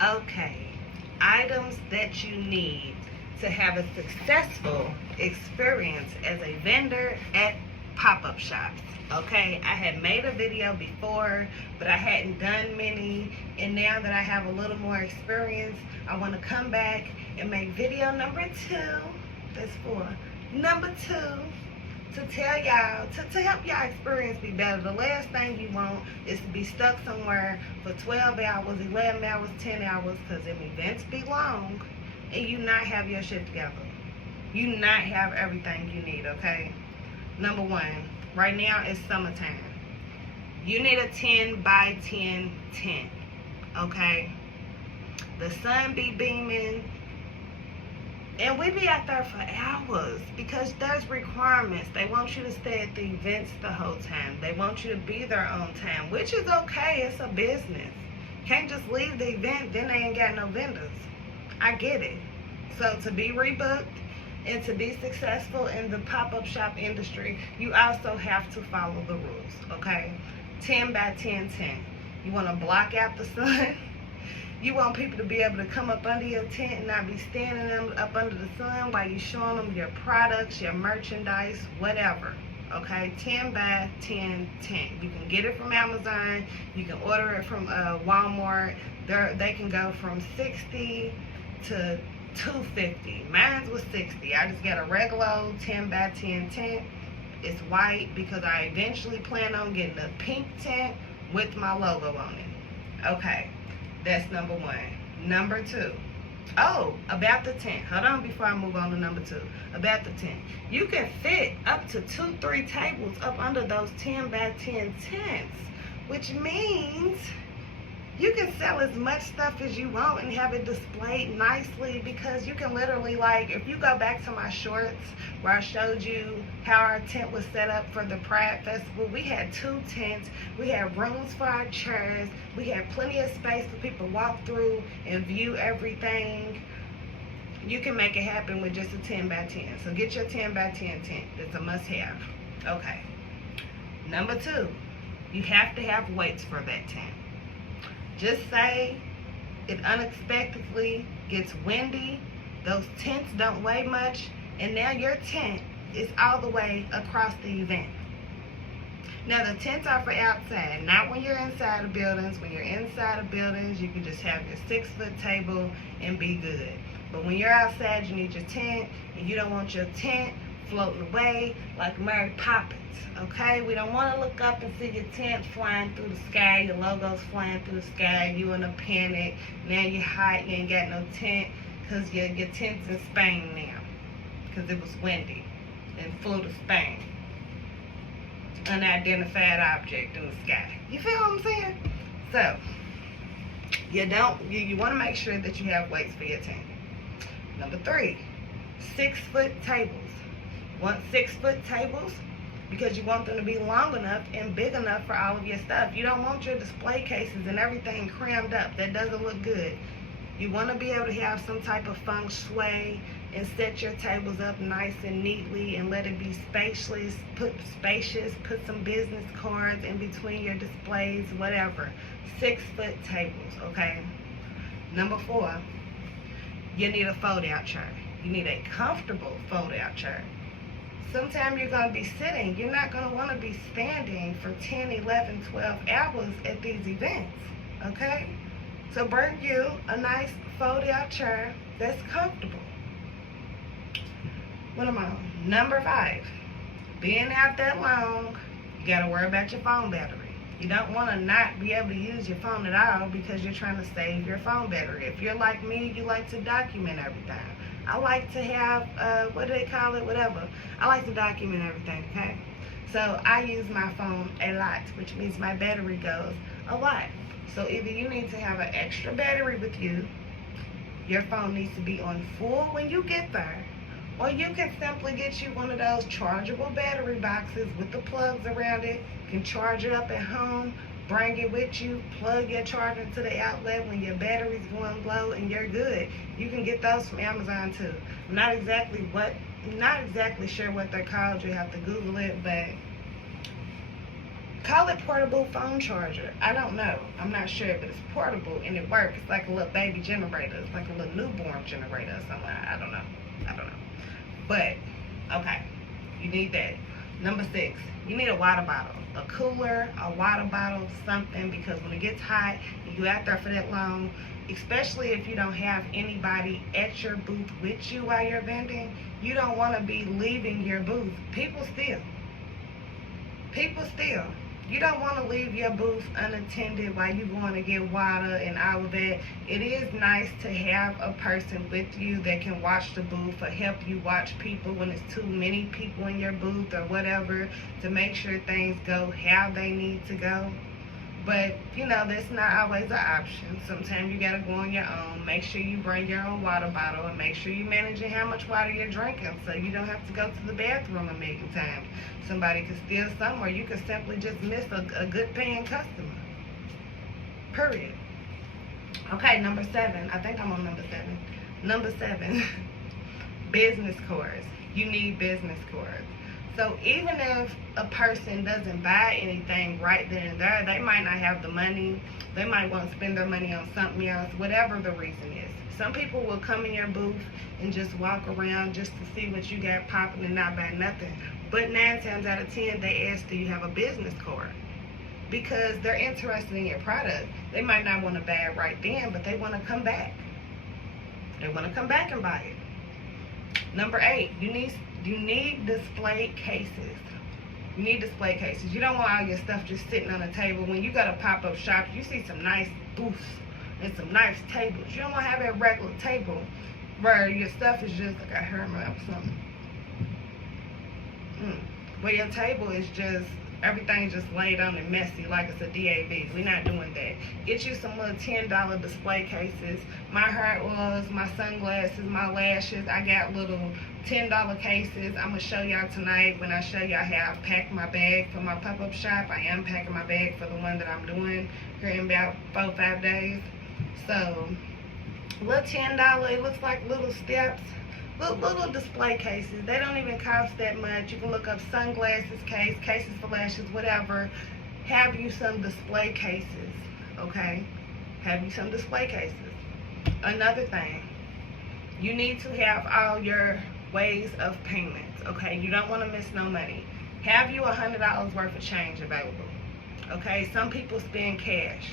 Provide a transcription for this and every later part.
Okay, items that you need to have a successful experience as a vendor at pop-up shops. Okay, I had made a video before, but I hadn't done many, and now that I have a little more experience, I want to come back and make video number 2. That's for number 2, to tell y'all, to help y'all experience be better. The last thing you want is to be stuck somewhere for 12 hours, 11 hours, 10 hours, because them events be long, and you not have your shit together. You not have everything you need, okay? Number 1, right now it's summertime. You need a 10 by 10 tent, okay? The sun be beaming, and we be out there for hours because there's requirements. They want you to stay at the events the whole time. They want you to be there on time, which is okay. It's a business. Can't just leave the event, then they ain't got no vendors. I get it. So to be rebooked and to be successful in the pop-up shop industry, you also have to follow the rules, okay? 10 by 10 tent. You want to block out the sun. You want people to be able to come up under your tent and not be standing them up under the sun while you're showing them your products, your merchandise, whatever. Okay, 10 by 10 tent. You can get it from Amazon. You can order it from Walmart. They can go from 60 to 250. Mine was 60. I just got a regular 10 by 10 tent. It's white because I eventually plan on getting a pink tent with my logo on it. Okay. That's number 1. Number 2. Oh, about the tent. Hold on before I move on to number 2. About the tent. You can fit up to 2-3 tables up under those 10 by 10 tents, which means you can sell as much stuff as you want and have it displayed nicely, because you can literally, like, if you go back to my shorts where I showed you how our tent was set up for the Pride Festival, we had 2 tents, we had rooms for our chairs, we had plenty of space for people to walk through and view everything. You can make it happen with just a 10 by 10. So get your 10 by 10 tent. It's a must-have. Okay. Number 2, you have to have weights for that tent. Just say it unexpectedly gets windy, those tents don't weigh much, and now your tent is all the way across the event. Now the tents are for outside, not when you're inside of buildings. When you're inside of buildings, you can just have your 6-foot table and be good. But when you're outside, you need your tent, and you don't want your tent floating away like Mary Poppins, okay? We don't want to look up and see your tent flying through the sky, your logo's flying through the sky, you in a panic. Now you're hot, you ain't got no tent, because your tent's in Spain now, because it was windy and flew to Spain. Unidentified object in the sky. You feel what I'm saying? So, you want to make sure that you have weights for your tent. Number 3, 6-foot tables. Want 6-foot tables because you want them to be long enough and big enough for all of your stuff. You don't want your display cases and everything crammed up. That doesn't look good. You want to be able to have some type of feng shui and set your tables up nice and neatly and let it be spacious. Put some business cards in between your displays, whatever. 6-foot tables, okay? Number 4, you need a fold-out chair. You need a comfortable fold-out chair. Sometimes you're going to be sitting. You're not going to want to be standing for 10, 11, 12 hours at these events, okay? So bring you a nice fold-out chair that's comfortable. What am I on? Number 5, being out that long, you got to worry about your phone battery. You don't want to not be able to use your phone at all because you're trying to save your phone battery. If you're like me, you like to document everything. I like to have, what do they call it, whatever. I like to document everything, okay? So I use my phone a lot, which means my battery goes a lot. So either you need to have an extra battery with you, your phone needs to be on full when you get there, or you can simply get you one of those chargeable battery boxes with the plugs around it. You can charge it up at home, bring it with you, plug your charger to the outlet when your battery's going low, and you're good. You can get those from Amazon too. I'm not exactly sure what they're called. You have to Google it, but Call it portable phone charger. I don't know. I'm not sure, but it's portable and it works. It's like a little baby generator. It's like a little newborn generator or something. I don't know. But, okay, you need that. Number 6, you need a water bottle. A cooler, a water bottle, something, because when it gets hot and you out there for that long, especially if you don't have anybody at your booth with you while you're vending, you don't want to be leaving your booth. People steal. You don't want to leave your booth unattended while you're going to get water and all of that. It is nice to have a person with you that can watch the booth or help you watch people when it's too many people in your booth or whatever, to make sure things go how they need to go. But, you know, that's not always an option. Sometimes you got to go on your own. Make sure you bring your own water bottle and make sure you're managing how much water you're drinking so you don't have to go to the bathroom a million times. Somebody could steal some, or you could simply just miss a good paying customer. Period. Okay, number 7. I think I'm on number 7. Number 7, business cards. You need business cards. So even if a person doesn't buy anything right then and there, they might not have the money. They might want to spend their money on something else, whatever the reason is. Some people will come in your booth and just walk around just to see what you got popping and not buy nothing. But 9 times out of 10, they ask, do you have a business card? Because they're interested in your product. They might not want to buy it right then, but they want to come back. They want to come back and buy it. Number 8, you need display cases. You need display cases. You don't want all your stuff just sitting on a table. When you go to pop-up shops, you see some nice booths and some nice tables. You don't want to have a regular table where your stuff is just, like I heard my something. Where your table is just, everything's just laid on and messy like it's a DAV. We're not doing that. Get you some little $10 display cases. My hair oils, my sunglasses, my lashes. I got little $10 cases. I'm going to show y'all tonight when I show y'all how I pack my bag for my pop-up shop. I am packing my bag for the one that I'm doing here in about 4-5 days. So, little $10, it looks like little steps. Little display cases. They don't even cost that much. You can look up sunglasses cases for lashes, whatever. Have you some display cases, okay? Have you some display cases. Another thing, you need to have all your ways of payments, okay? You don't want to miss no money. Have you $100 worth of change available, okay? Some people spend cash.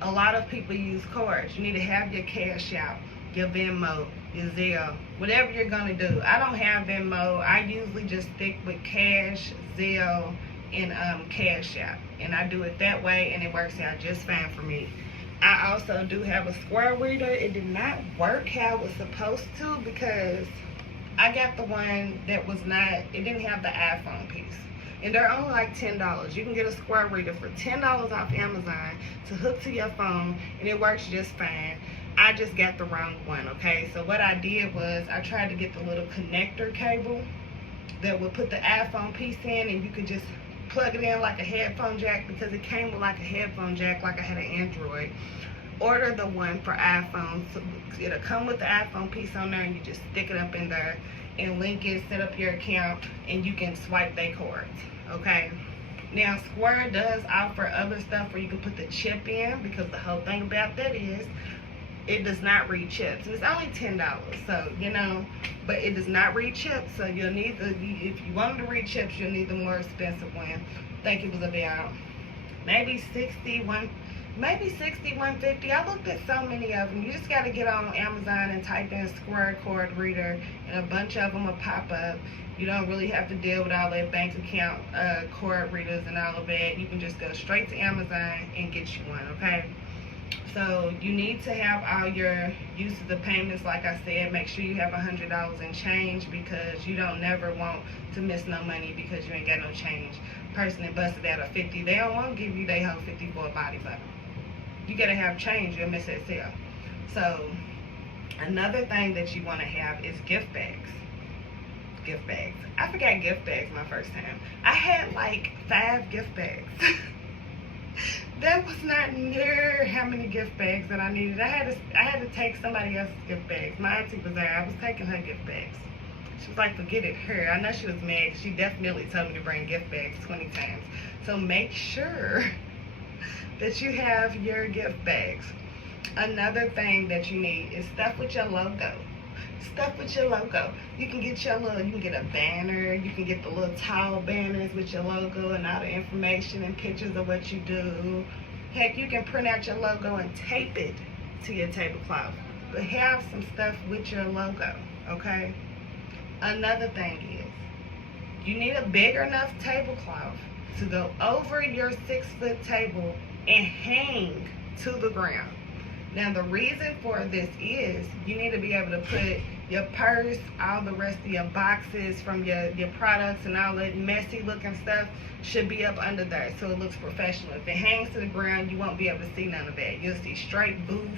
A lot of people use cards. You need to have your cash out, your Venmo, your Zelle, whatever you're going to do. I don't have Venmo. I usually just stick with cash, Zelle, and Cash App. And I do it that way, and it works out just fine for me. I also do have a Square Reader. It did not work how it was supposed to because I got the one that was not, it didn't have the iPhone piece. And they're only like $10. You can get a Square Reader for $10 off Amazon to hook to your phone, and it works just fine. I just got the wrong one, okay? So what I did was I tried to get the little connector cable that would put the iPhone piece in, and you could just plug it in like a headphone jack, because it came with like a headphone jack like I had an Android. Order the one for iPhone. So it'll come with the iPhone piece on there, and you just stick it up in there and link it, set up your account, and you can swipe their cards, okay? Now, Square does offer other stuff where you can put the chip in, because the whole thing about that is it does not read chips, and it's only $10. So you know, but it does not read chips. So you'll need the, if you wanted to read chips, you'll need the more expensive one. I think it was about maybe 61, maybe 60, 150. I looked at so many of them. You just got to get on Amazon and type in Square Card Reader, and a bunch of them will pop up. You don't really have to deal with all that bank account card readers and all of that. You can just go straight to Amazon and get you one, okay? So you need to have all your uses of payments. Like I said, make sure you have $100 in change, because you don't never want to miss no money because you ain't got no change. Person that busted out a 50, they don't want to give you their whole 50 for a body butter. You gotta have change, you'll miss that sale. So another thing that you want to have is gift bags. Gift bags. I forgot gift bags my first time. I had like 5 gift bags. That was not near how many gift bags that I needed. I had to take somebody else's gift bags. My auntie was there. I was taking her gift bags. She was like, forget it, her. I know she was mad. She definitely told me to bring gift bags 20 times. So make sure that you have your gift bags. Another thing that you need is stuff with your logo. Stuff with your logo. You can get you can get a banner, you can get the little tall banners with your logo and all the information and pictures of what you do. Heck, you can print out your logo and tape it to your tablecloth. But have some stuff with your logo, okay? Another thing is, you need a big enough tablecloth to go over your 6-foot table and hang to the ground. Now, the reason for this is you need to be able to put your purse, all the rest of your boxes from your products and all that messy looking stuff should be up under there so it looks professional. If it hangs to the ground, you won't be able to see none of that. You'll see straight booth,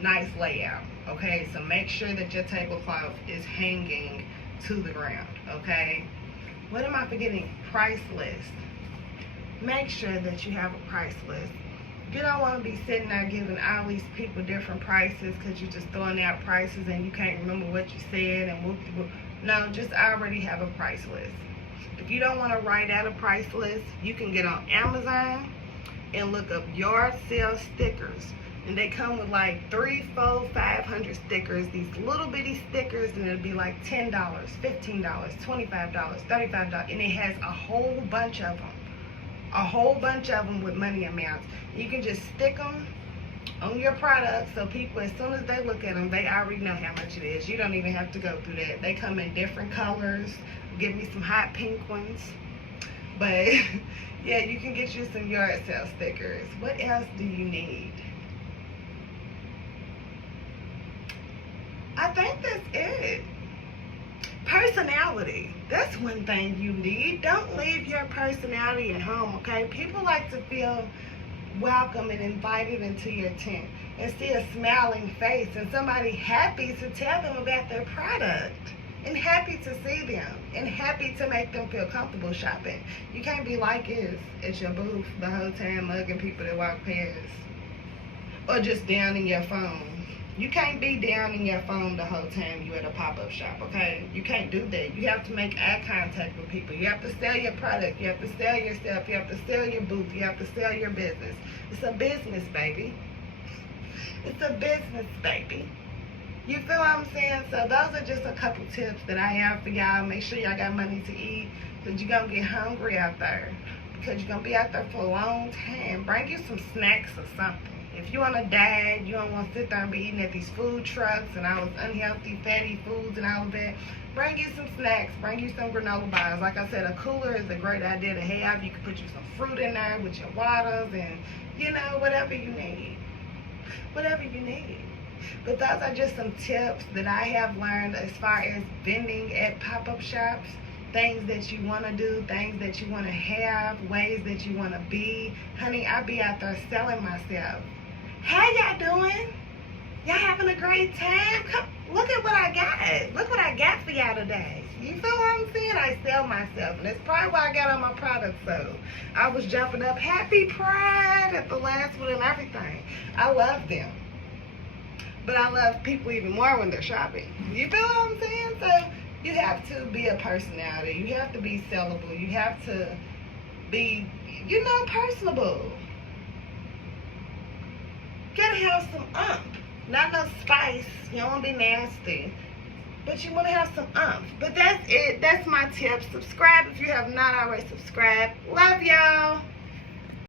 nice layout, okay? So make sure that your tablecloth is hanging to the ground, okay? What am I forgetting? Price list. Make sure that you have a price list. You don't want to be sitting there giving all these people different prices because you're just throwing out prices and you can't remember what you said and whoop-de-whoop. No, just already have a price list. If you don't want to write out a price list, you can get on Amazon and look up yard sale stickers. And they come with like 3, 4, 500 stickers, these little bitty stickers, and it'll be like $10, $15, $25, $35, and it has a whole bunch of them. A whole bunch of them with money amounts. You can just stick them on your product so people, as soon as they look at them, they already know how much it is. You don't even have to go through that. They come in different colors. Give me some hot pink ones. But yeah, you can get you some yard sale stickers. What else do you need? I think that's it. Personality. That's one thing you need. Don't leave your personality at home, okay? People like to feel welcome and invited into your tent and see a smiling face and somebody happy to tell them about their product and happy to see them and happy to make them feel comfortable shopping. You can't be like is at your booth the whole time mugging people that walk past or just down in your phone. You can't be down in your phone the whole time you at a pop-up shop, okay? You can't do that. You have to make eye contact with people. You have to sell your product. You have to sell yourself. You have to sell your booth. You have to sell your business. It's a business, baby. It's a business, baby. You feel what I'm saying? So those are just a couple tips that I have for y'all. Make sure y'all got money to eat because you're going to get hungry out there because you're going to be out there for a long time. Bring you some snacks or something. If you on a diet, you don't want to sit there and be eating at these food trucks and all those unhealthy, fatty foods and all of that, bring you some snacks, bring you some granola bars. Like I said, a cooler is a great idea to have. You can put you some fruit in there with your waters and, you know, whatever you need. Whatever you need. But those are just some tips that I have learned as far as vending at pop-up shops. Things that you want to do, things that you want to have, ways that you want to be. Honey, I be out there selling myself. How y'all doing? Y'all having a great time? Come, look at what I got. Look what I got for y'all today. You feel what I'm saying? I sell myself. And that's probably why I got on my product sold. I was jumping up happy pride at the last one and everything. I love them. But I love people even more when they're shopping. You feel what I'm saying? So you have to be a personality. You have to be sellable. You have to be, you know, personable. Gotta have some not no spice. You don't want to be nasty, but you want to have some But that's it. That's my tip. Subscribe if you have not already subscribed. Love y'all.